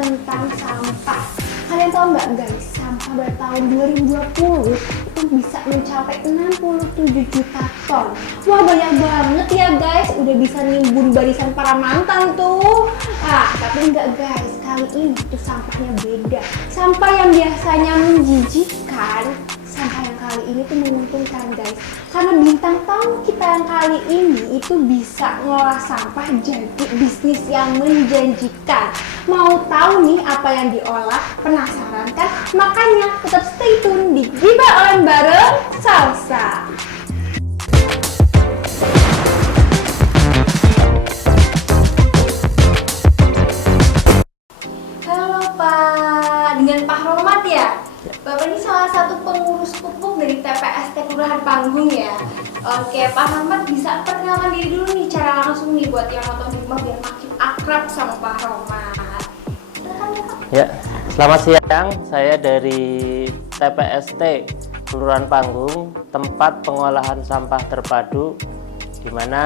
tentang sampah. Kalian tahu nggak guys, sampah pada tahun 2020 itu bisa mencapai 67 juta ton. Wah, banyak banget ya guys, udah bisa nimbun barisan para mantan tuh. Tapi enggak guys, kali ini tuh sampahnya beda. Sampah yang biasanya menjijikkan, sampah yang kali ini tuh menguntungkan guys. Karena bintang tamu kita yang kali ini itu bisa ngolah sampah jadi bisnis yang menjanjikan. Mau tahu nih apa yang diolah? Penasaran kan? Makanya tetap stay tune di Gibah Online bareng Salsa. Halo Pak, dengan Pak Romat ya? Bapak ini salah satu pengurus pupuk dari TPST Kelurahan Panggung ya. Oke, Pak Romat bisa perkenalan diri dulu nih cara langsung nih buat yang nonton di rumah biar makin akrab sama Pak Romat. Ya, selamat siang. Saya dari TPST Kelurahan Panggung, tempat pengolahan sampah terpadu, di mana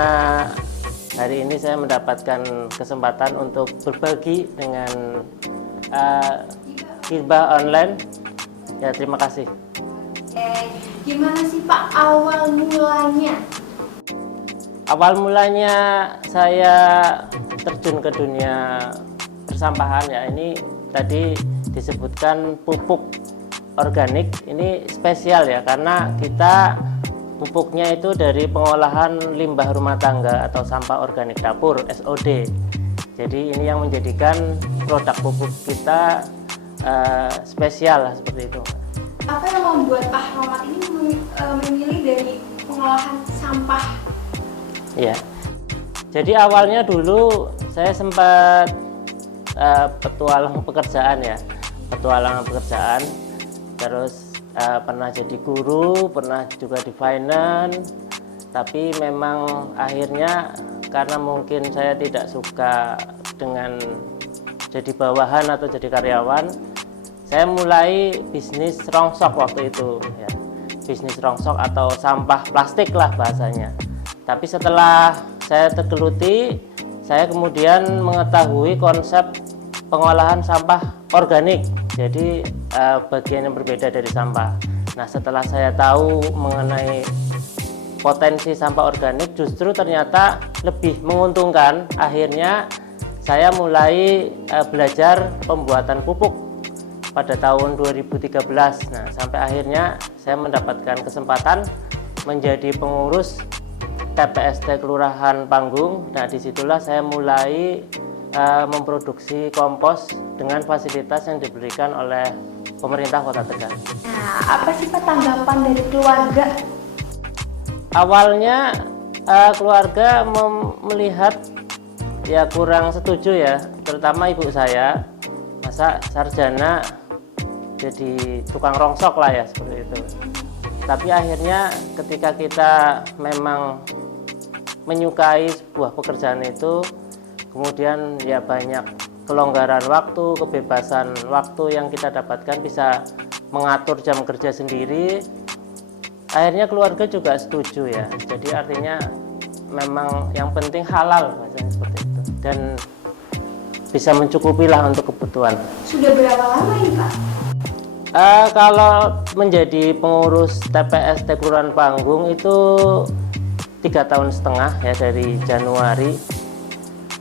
hari ini saya mendapatkan kesempatan untuk berbagi dengan Gibah Online. Ya, terima kasih. Gimana sih Pak awal mulanya? Awal mulanya saya terjun ke dunia persampahan ya, ini tadi disebutkan pupuk organik. Ini spesial ya, karena kita pupuknya itu dari pengolahan limbah rumah tangga atau sampah organik dapur SOD. Jadi ini yang menjadikan produk pupuk kita spesial lah, seperti itu. Apa yang membuat Pak Romat ini memilih dari pengolahan sampah? Ya, jadi awalnya dulu saya sempat petualang pekerjaan ya, terus pernah jadi guru, pernah juga di finance, tapi memang akhirnya karena mungkin saya tidak suka dengan jadi bawahan atau jadi karyawan, saya mulai bisnis rongsok waktu itu ya, bisnis rongsok atau sampah plastik lah bahasanya. Tapi setelah saya tergeluti, saya kemudian mengetahui konsep pengolahan sampah organik, jadi bagian yang berbeda dari sampah. Nah, setelah saya tahu mengenai potensi sampah organik, justru ternyata lebih menguntungkan. Akhirnya saya mulai belajar pembuatan pupuk pada tahun 2013. Nah, sampai akhirnya saya mendapatkan kesempatan menjadi pengurus TPST Kelurahan Panggung. Nah, disitulah saya mulai memproduksi kompos dengan fasilitas yang diberikan oleh pemerintah Kota Tegal. Nah, apa sih Pak tanggapan dari keluarga? Awalnya keluarga melihat ya kurang setuju ya, terutama ibu saya. Masa sarjana jadi tukang rongsok lah ya, seperti itu. Tapi akhirnya ketika kita memang menyukai sebuah pekerjaan itu, kemudian ya banyak kelonggaran waktu, kebebasan waktu yang kita dapatkan, bisa mengatur jam kerja sendiri. Akhirnya keluarga juga setuju ya. Jadi artinya memang yang penting halal, bahasanya seperti itu, dan bisa mencukupi lah untuk kebutuhan. Sudah berapa lama ini Pak? Kalau menjadi pengurus TPST Kelurahan Panggung itu 3,5 tahun ya, dari Januari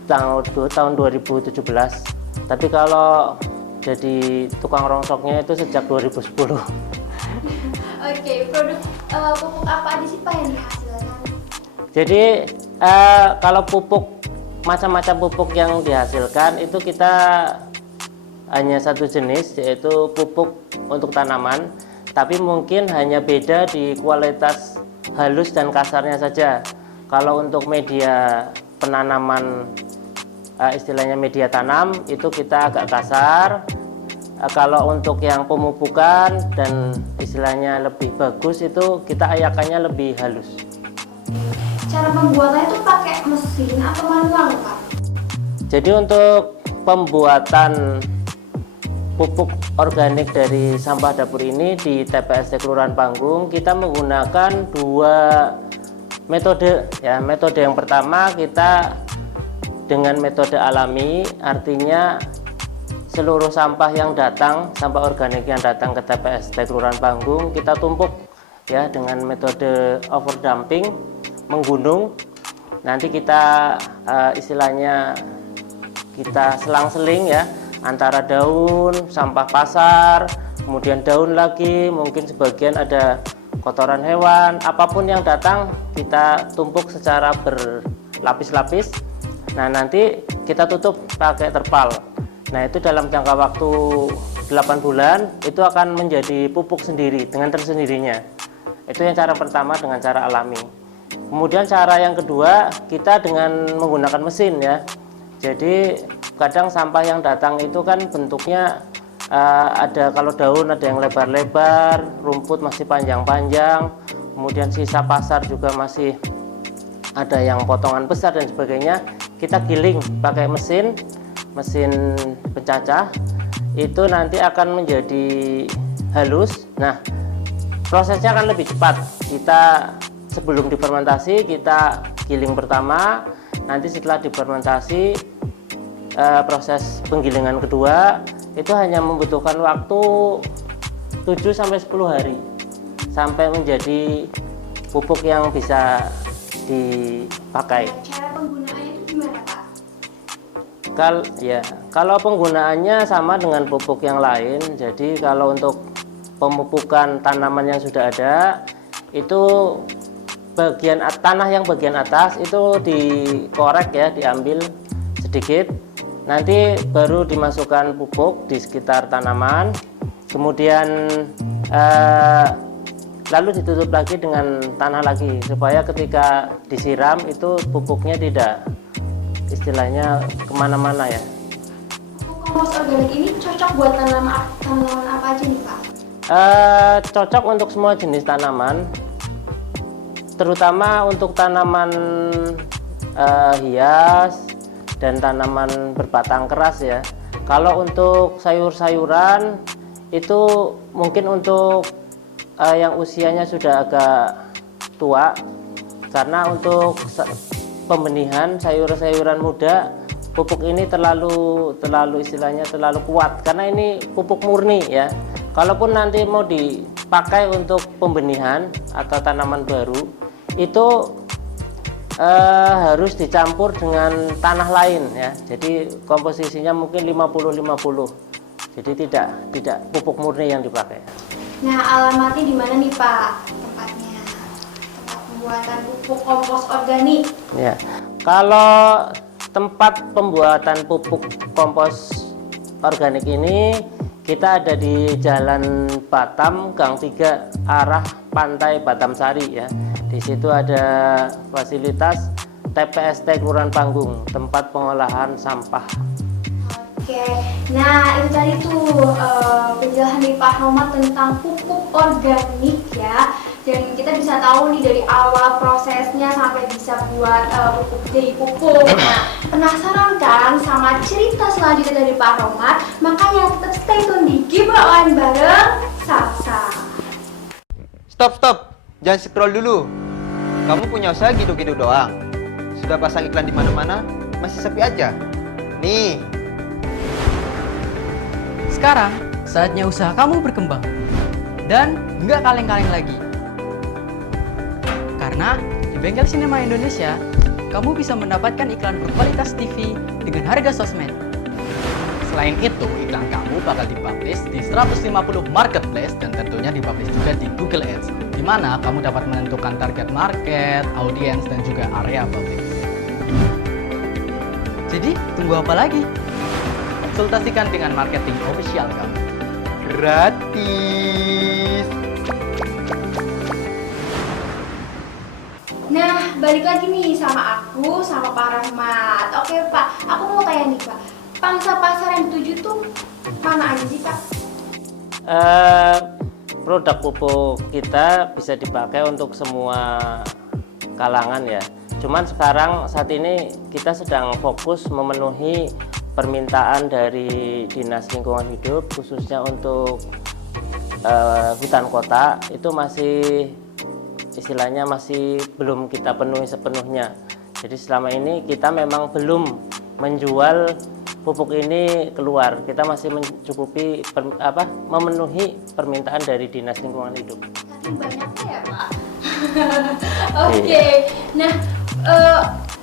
tahun 2017. Tapi kalau jadi tukang rongsoknya itu sejak 2010. Oke, produk pupuk apa aja sih Pak yang dihasilkan? Jadi kalau pupuk, macam-macam pupuk yang dihasilkan itu kita hanya satu jenis, yaitu pupuk untuk tanaman, tapi mungkin hanya beda di kualitas halus dan kasarnya saja. Kalau untuk media penanaman, istilahnya media tanam, itu kita agak kasar. Kalau untuk yang pemupukan dan istilahnya lebih bagus, itu kita ayakannya lebih halus. Cara pembuatannya itu pakai mesin atau manual Pak? Jadi untuk pembuatan pupuk organik dari sampah dapur ini di TPST Kelurahan Panggung, kita menggunakan 2 metode ya. Metode yang pertama kita dengan metode alami, artinya seluruh sampah yang datang, sampah organik yang datang ke TPST Kelurahan Panggung kita tumpuk ya dengan metode overdumping, menggunung. Nanti kita istilahnya kita selang-seling ya antara daun, sampah pasar, kemudian daun lagi, mungkin sebagian ada kotoran hewan, apapun yang datang kita tumpuk secara berlapis-lapis. Nah, nanti kita tutup pakai terpal. Nah, itu dalam jangka waktu 8 bulan itu akan menjadi pupuk sendiri dengan tersendirinya. Itu yang cara pertama dengan cara alami. Kemudian cara yang kedua kita dengan menggunakan mesin ya. Jadi kadang sampah yang datang itu kan bentuknya ada, kalau daun ada yang lebar-lebar, rumput masih panjang-panjang, kemudian sisa pasar juga masih ada yang potongan besar dan sebagainya. Kita giling pakai mesin pencacah, itu nanti akan menjadi halus. Nah, prosesnya akan lebih cepat. Kita sebelum difermentasi kita giling pertama, nanti setelah difermentasi proses penggilingan kedua itu hanya membutuhkan waktu 7-10 hari sampai menjadi pupuk yang bisa dipakai. Cara penggunaannya itu gimana, Pak? Kalau penggunaannya sama dengan pupuk yang lain. Jadi kalau untuk pemupukan tanaman yang sudah ada, itu bagian tanah yang bagian atas itu dikorek ya, diambil sedikit. Nanti baru dimasukkan pupuk di sekitar tanaman, kemudian lalu ditutup lagi dengan tanah lagi supaya ketika disiram itu pupuknya tidak istilahnya kemana-mana ya. Pupuk kompos organik ini cocok buat tanaman apa aja nih, Pak? Cocok untuk semua jenis tanaman, terutama untuk tanaman hias dan tanaman berbatang keras ya. Kalau untuk sayur-sayuran itu mungkin untuk yang usianya sudah agak tua, karena untuk pembenihan sayur-sayuran muda pupuk ini terlalu istilahnya terlalu kuat, karena ini pupuk murni ya. Kalaupun nanti mau dipakai untuk pembenihan atau tanaman baru, itu harus dicampur dengan tanah lain ya. Jadi komposisinya mungkin 50-50. Jadi tidak pupuk murni yang dipakai. Nah, alamatnya di mana nih, Pak? Tempatnya. Tempat pembuatan pupuk kompos organik. Ya. Kalau tempat pembuatan pupuk kompos organik ini kita ada di Jalan Batam, Gang 3, arah Pantai Batam Sari ya. Di situ ada fasilitas TPST Kelurahan Panggung, tempat pengolahan sampah. Oke, nah itu tadi tuh penjelasan dari Pak Rohmat tentang pupuk organik ya. Dan kita bisa tahu nih dari awal prosesnya sampai bisa buat pupuk jadi pupuk. Nah, penasaran kan sama cerita selanjutnya dari Pak Rohmat? Makanya tetap stay tune di Giba On bareng Salsa. Stop. Jangan scroll dulu. Kamu punya usaha gitu-gitu doang. Sudah pasang iklan di mana-mana, masih sepi aja. Nih. Sekarang, saatnya usaha kamu berkembang. Dan nggak kaleng-kaleng lagi. Karena di Bengkel Sinema Indonesia, kamu bisa mendapatkan iklan berkualitas TV dengan harga sosmed. Selain itu, iklan kamu bakal dipublish di 150 marketplace dan tentunya dipublish juga di Google Ads, di mana kamu dapat menentukan target market, audiens, dan juga area publik. Jadi, tunggu apa lagi? Konsultasikan dengan marketing official kamu. Gratis. Nah, balik lagi nih sama aku, sama Pak Rahmat. Oke Pak, aku mau tanya nih Pak, pangsa pasar yang dituju tuh mana aja sih Pak? Produk pupuk kita bisa dipakai untuk semua kalangan ya. Cuman sekarang saat ini kita sedang fokus memenuhi permintaan dari Dinas Lingkungan Hidup, khususnya untuk hutan kota. Itu masih istilahnya masih belum kita penuhi sepenuhnya. Jadi selama ini kita memang belum menjual pupuk ini keluar. Kita masih mencukupi memenuhi permintaan dari Dinas Lingkungan Hidup. Saking banyaknya ya Pak. Oke. Nah,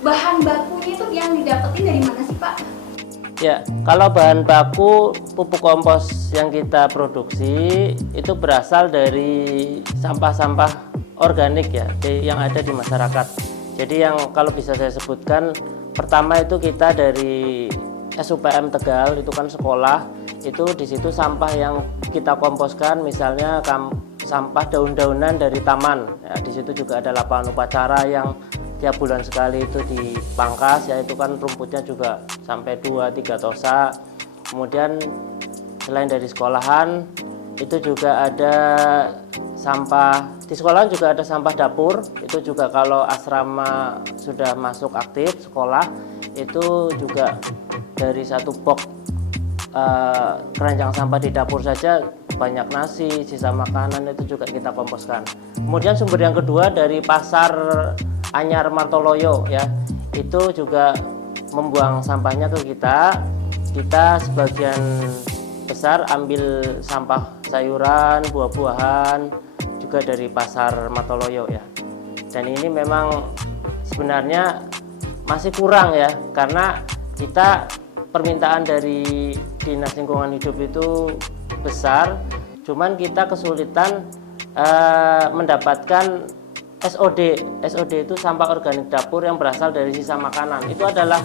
bahan bakunya itu yang didapetin dari mana sih Pak? Ya, kalau bahan baku pupuk kompos yang kita produksi itu berasal dari sampah-sampah organik ya, yang ada di masyarakat. Jadi yang kalau bisa saya sebutkan, pertama itu kita dari SUPM Tegal, itu kan sekolah, itu di situ sampah yang kita komposkan, misalnya sampah daun-daunan dari taman. Ya, di situ juga ada lapangan upacara yang tiap bulan sekali itu dipangkas, ya itu kan rumputnya juga sampai 2-3 tosa. Kemudian selain dari sekolahan, itu juga ada sampah di sekolahan, juga ada sampah dapur. Itu juga kalau asrama sudah masuk aktif sekolah, itu juga dari satu box keranjang sampah di dapur saja banyak nasi, sisa makanan, itu juga kita komposkan. Kemudian sumber yang kedua dari pasar Anyar Martoloyo ya, itu juga membuang sampahnya ke kita. Kita sebagian besar ambil sampah sayuran, buah-buahan juga dari pasar Martoloyo ya. Dan ini memang sebenarnya masih kurang ya, karena kita permintaan dari Dinas Lingkungan Hidup itu besar, cuman kita kesulitan mendapatkan SOD. SOD itu sampah organik dapur yang berasal dari sisa makanan. Itu adalah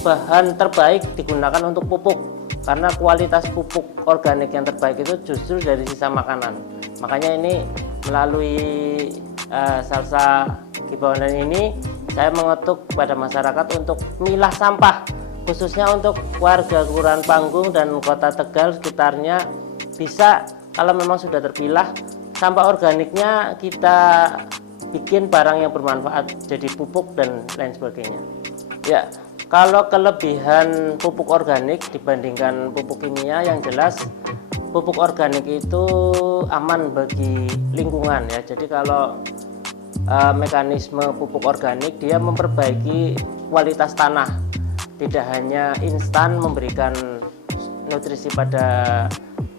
bahan terbaik digunakan untuk pupuk, karena kualitas pupuk organik yang terbaik itu justru dari sisa makanan. Makanya ini melalui Salsa Kibauan ini saya mengetuk pada masyarakat untuk milah sampah, khususnya untuk warga Kelurahan Panggung dan Kota Tegal sekitarnya. Bisa, kalau memang sudah terpilah, sampah organiknya kita bikin barang yang bermanfaat jadi pupuk dan lain sebagainya. Ya, kalau kelebihan pupuk organik dibandingkan pupuk kimia, yang jelas pupuk organik itu aman bagi lingkungan ya. Jadi kalau mekanisme pupuk organik, dia memperbaiki kualitas tanah, tidak hanya instan memberikan nutrisi pada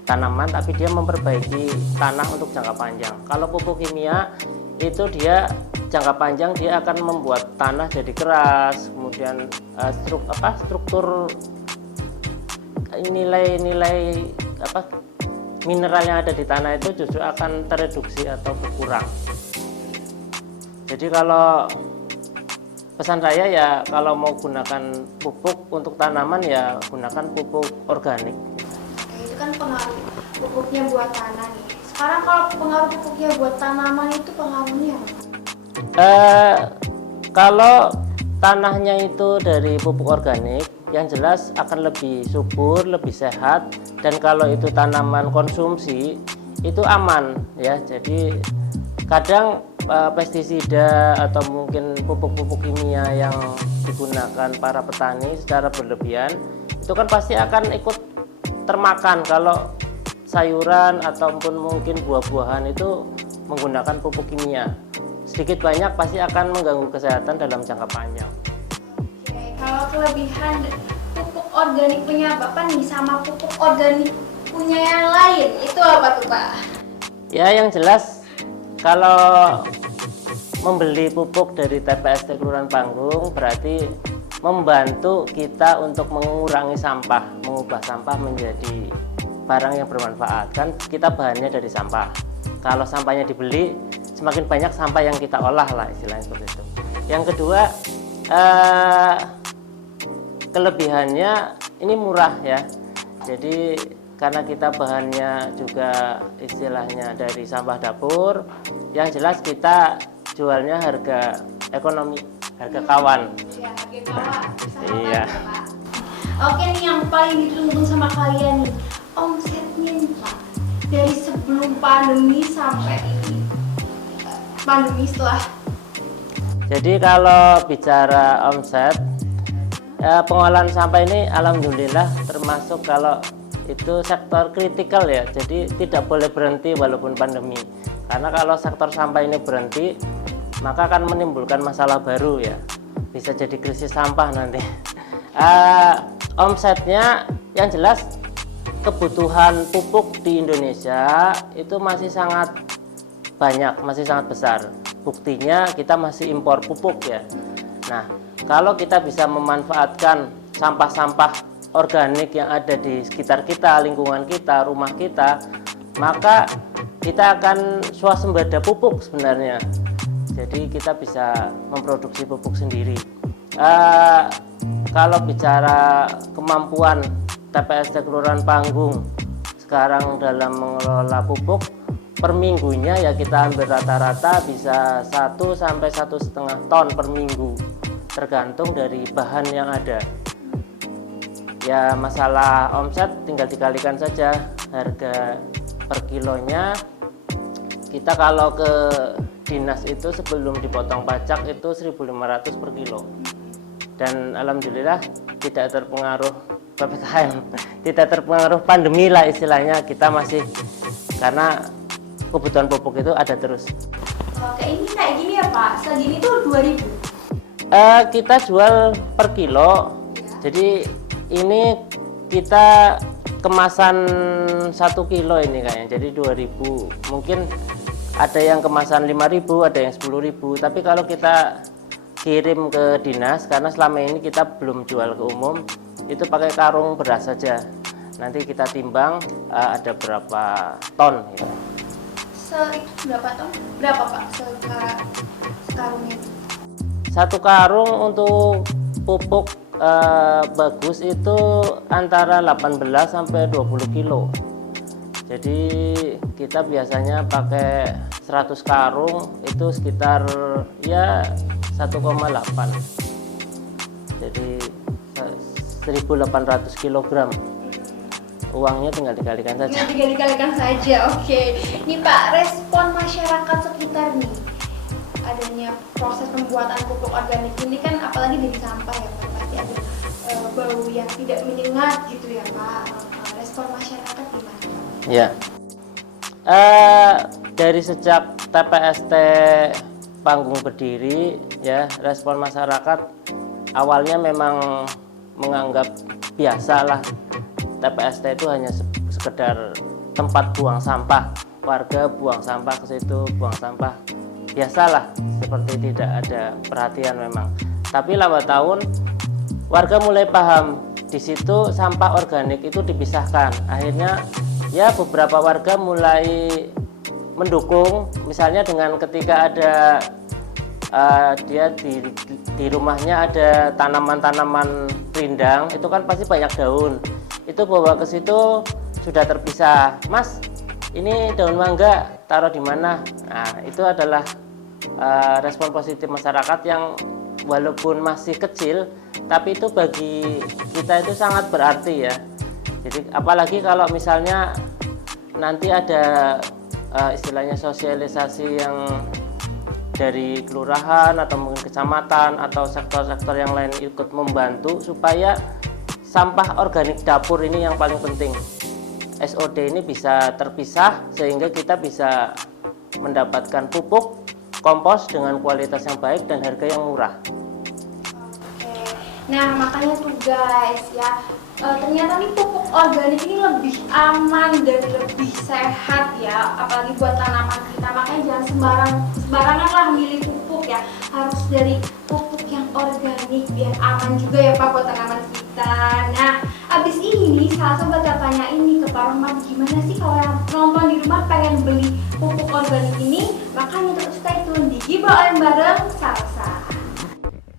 tanaman, tapi dia memperbaiki tanah untuk jangka panjang. Kalau pupuk kimia itu dia jangka panjang, dia akan membuat tanah jadi keras, kemudian struktur nilai-nilai mineral yang ada di tanah itu justru akan tereduksi atau berkurang. Jadi kalau pesan saya ya, kalau mau gunakan pupuk untuk tanaman ya gunakan pupuk organik. Oke, itu kan pengaruh pupuknya buat tanah nih. Sekarang kalau pengaruh pupuknya buat tanaman itu pengaruhnya apa? Kalau tanahnya itu dari pupuk organik, yang jelas akan lebih subur, lebih sehat, dan kalau itu tanaman konsumsi itu aman ya. Jadi kadang pestisida atau mungkin pupuk-pupuk kimia yang digunakan para petani secara berlebihan itu kan pasti akan ikut termakan kalau sayuran ataupun mungkin buah-buahan itu menggunakan pupuk kimia. Sedikit banyak pasti akan mengganggu kesehatan dalam jangka panjang. Oke, kalau kelebihan pupuk organik punya Bapak nih sama pupuk organik punya yang lain, itu apa tuh Pak? Ya, yang jelas kalau membeli pupuk dari TPST Kelurahan Panggung berarti membantu kita untuk mengurangi sampah, mengubah sampah menjadi barang yang bermanfaat. Kan kita bahannya dari sampah. Kalau sampahnya dibeli, semakin banyak sampah yang kita olah lah, istilahnya seperti itu. Yang kedua, kelebihannya ini murah ya. Jadi karena kita bahannya juga istilahnya dari sampah dapur, yang jelas kita jualnya harga ekonomi, harga kawan. Ya, harga kawan. Iya. Pak. Oke nih, yang paling ditunggu sama kalian nih, omsetnya nih Pak, dari sebelum pandemi sampai ini pandemi setelah. Jadi kalau bicara omset, pengolahan sampah ini alhamdulillah termasuk kalau itu sektor kritikal ya. Jadi tidak boleh berhenti walaupun pandemi. Karena kalau sektor sampah ini berhenti, maka akan menimbulkan masalah baru ya. Bisa jadi krisis sampah nanti. omsetnya yang jelas kebutuhan pupuk di Indonesia itu masih sangat banyak, masih sangat besar. Buktinya kita masih impor pupuk ya. Nah, kalau kita bisa memanfaatkan sampah-sampah organik yang ada di sekitar kita, lingkungan kita, rumah kita, maka kita akan swasembada pupuk sebenarnya. Jadi kita bisa memproduksi pupuk sendiri. Kalau bicara kemampuan TPST Kelurahan Panggung sekarang dalam mengelola pupuk, per minggunya ya kita ambil rata-rata bisa 1 sampai 1,5 ton per minggu, tergantung dari bahan yang ada. Ya masalah omset tinggal dikalikan saja harga per kilonya. Kita kalau ke dinas itu sebelum dipotong pajak itu 1.500 per kilo. Dan alhamdulillah tidak terpengaruh PPKM, tidak terpengaruh pandemi lah istilahnya. Kita masih, karena kebutuhan pupuk itu ada terus. Oke, ini kayak gini ya Pak, segini tuh 2.000. Kita jual per kilo. Jadi ini kita kemasan 1 kilo ini kayaknya, jadi 2.000. Mungkin ada yang kemasan 5.000, ada yang 10.000. Tapi kalau kita kirim ke dinas, karena selama ini kita belum jual ke umum, itu pakai karung beras saja. Nanti kita timbang ada berapa ton gitu. Berapa ton? Berapa Pak sekarungnya? 1 karung untuk pupuk bagus itu antara 18 sampai 20 kilo. Jadi kita biasanya pakai 100 karung itu sekitar ya 1,8. Jadi 1.800 kilogram. Uangnya tinggal dikalikan saja. Tinggal dikalikan saja, oke. Nih Pak, respon masyarakat sekitar nih adanya proses pembuatan pupuk organik ini kan, apalagi dari sampah ya Pak, pasti ada bau yang tidak menyengat gitu ya Pak. Respon masyarakat gimana Pak? Ya, dari sejak TPST Panggung berdiri ya, respon masyarakat awalnya memang menganggap biasa lah, TPST itu hanya sekedar tempat buang sampah, warga buang sampah ke situ, buang sampah, biasalah, seperti tidak ada perhatian memang. Tapi lambat tahun warga mulai paham, di situ sampah organik itu dipisahkan. Akhirnya ya beberapa warga mulai mendukung, misalnya dengan ketika ada dia di rumahnya ada tanaman-tanaman rindang, itu kan pasti banyak daun, itu bawa ke situ sudah terpisah. Mas, ini daun mangga taruh di mana? Nah, itu adalah respon positif masyarakat yang walaupun masih kecil, tapi itu bagi kita itu sangat berarti ya. Jadi apalagi kalau misalnya nanti ada istilahnya sosialisasi yang dari kelurahan atau mungkin kecamatan atau sektor-sektor yang lain ikut membantu supaya sampah organik dapur ini yang paling penting, SOD ini bisa terpisah sehingga kita bisa mendapatkan pupuk kompos dengan kualitas yang baik dan harga yang murah. Oke. Nah, makanya tuh guys ya, ternyata nih pupuk organik ini lebih aman dan lebih sehat ya, apalagi buat tanaman kita. Makanya jangan sembarangan lah milih pupuk ya, harus dari pupuk yang organik biar aman juga ya Pak buat tanaman kita. Nah, abis ini salah sobat tanya ini ke Pak Rahmat, gimana sih kalau yang nonton di rumah pengen beli pupuk organik ini? Makanya terus stay tune di Gibaon bareng Salsa.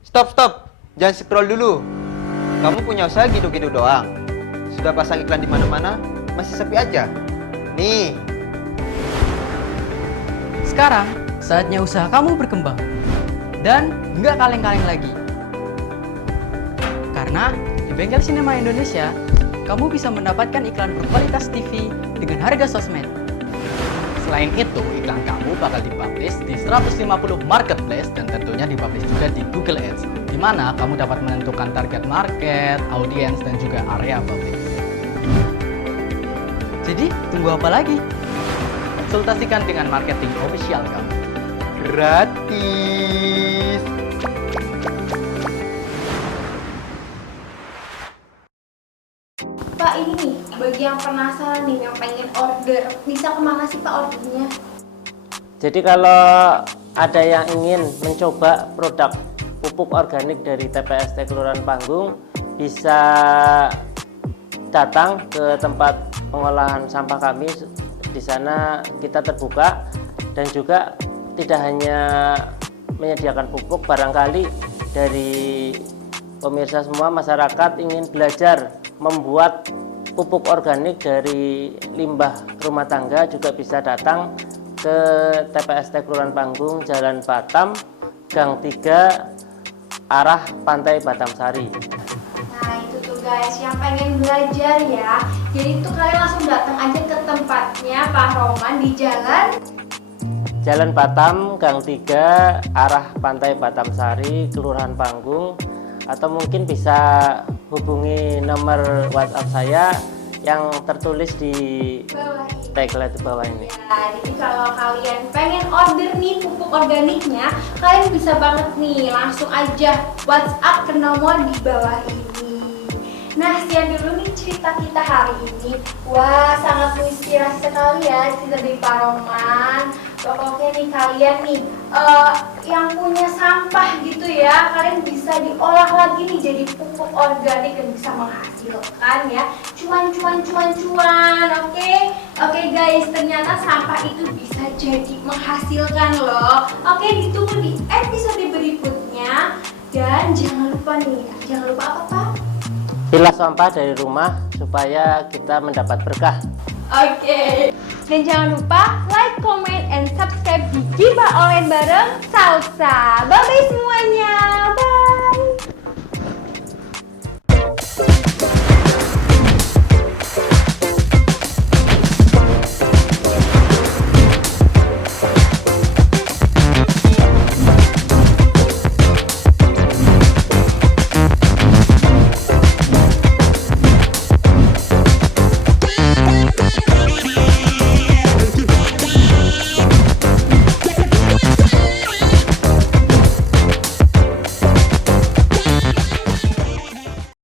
Stop. Jangan scroll dulu. Kamu punya usaha gitu-gitu doang. Sudah pasang iklan di mana-mana, masih sepi aja. Nih. Sekarang saatnya usaha kamu berkembang dan nggak kaleng-kaleng lagi. Karena di Bengkel Sinema Indonesia, kamu bisa mendapatkan iklan berkualitas TV dengan harga sosmed. Selain itu, iklan kamu bakal dipublish di 150 marketplace dan tentunya dipublish juga di Google Ads, di mana kamu dapat menentukan target market, audiens, dan juga area publish. Jadi, tunggu apa lagi? Konsultasikan dengan marketing official kamu. Gratis. bagi yang penasaran nih, yang pengen order, bisa kemana sih Pak ordernya? Jadi kalau ada yang ingin mencoba produk pupuk organik dari TPST Kelurahan Panggung, bisa datang ke tempat pengolahan sampah kami. Di sana kita terbuka dan juga tidak hanya menyediakan pupuk, barangkali dari pemirsa semua masyarakat ingin belajar membuat pupuk organik dari limbah rumah tangga, juga bisa datang ke TPST Kelurahan Panggung, Jalan Batam, Gang 3, arah Pantai Batam Sari. Nah itu tuh guys, yang pengen belajar ya, jadi tuh kalian langsung datang aja ke tempatnya Pak Roman di Jalan Batam, Gang 3, arah Pantai Batam Sari, Kelurahan Panggung, atau mungkin bisa hubungi nomor WhatsApp saya yang tertulis di bawah ini. tagline di bawah ini. Ya, jadi kalau kalian pengen order nih pupuk organiknya, kalian bisa banget nih langsung aja WhatsApp ke nomor di bawah ini. Nah, sekian dulu nih cerita kita hari ini. Wah, sangat menginspirasi sekali ya cerita dari Pak Roman. Pokoknya nih kalian nih yang punya sampah gitu ya, kalian bisa diolah lagi nih jadi pupuk organik dan bisa menghasilkan ya cuan. Oke guys, ternyata sampah itu bisa jadi menghasilkan loh. Oke, ditunggu di episode berikutnya dan jangan lupa apa Pak? Pilah sampah dari rumah supaya kita mendapat berkah. Oke. Dan jangan lupa like, comment, and subscribe di Gibah Online bareng Salsa. Bye-bye semuanya. Bye.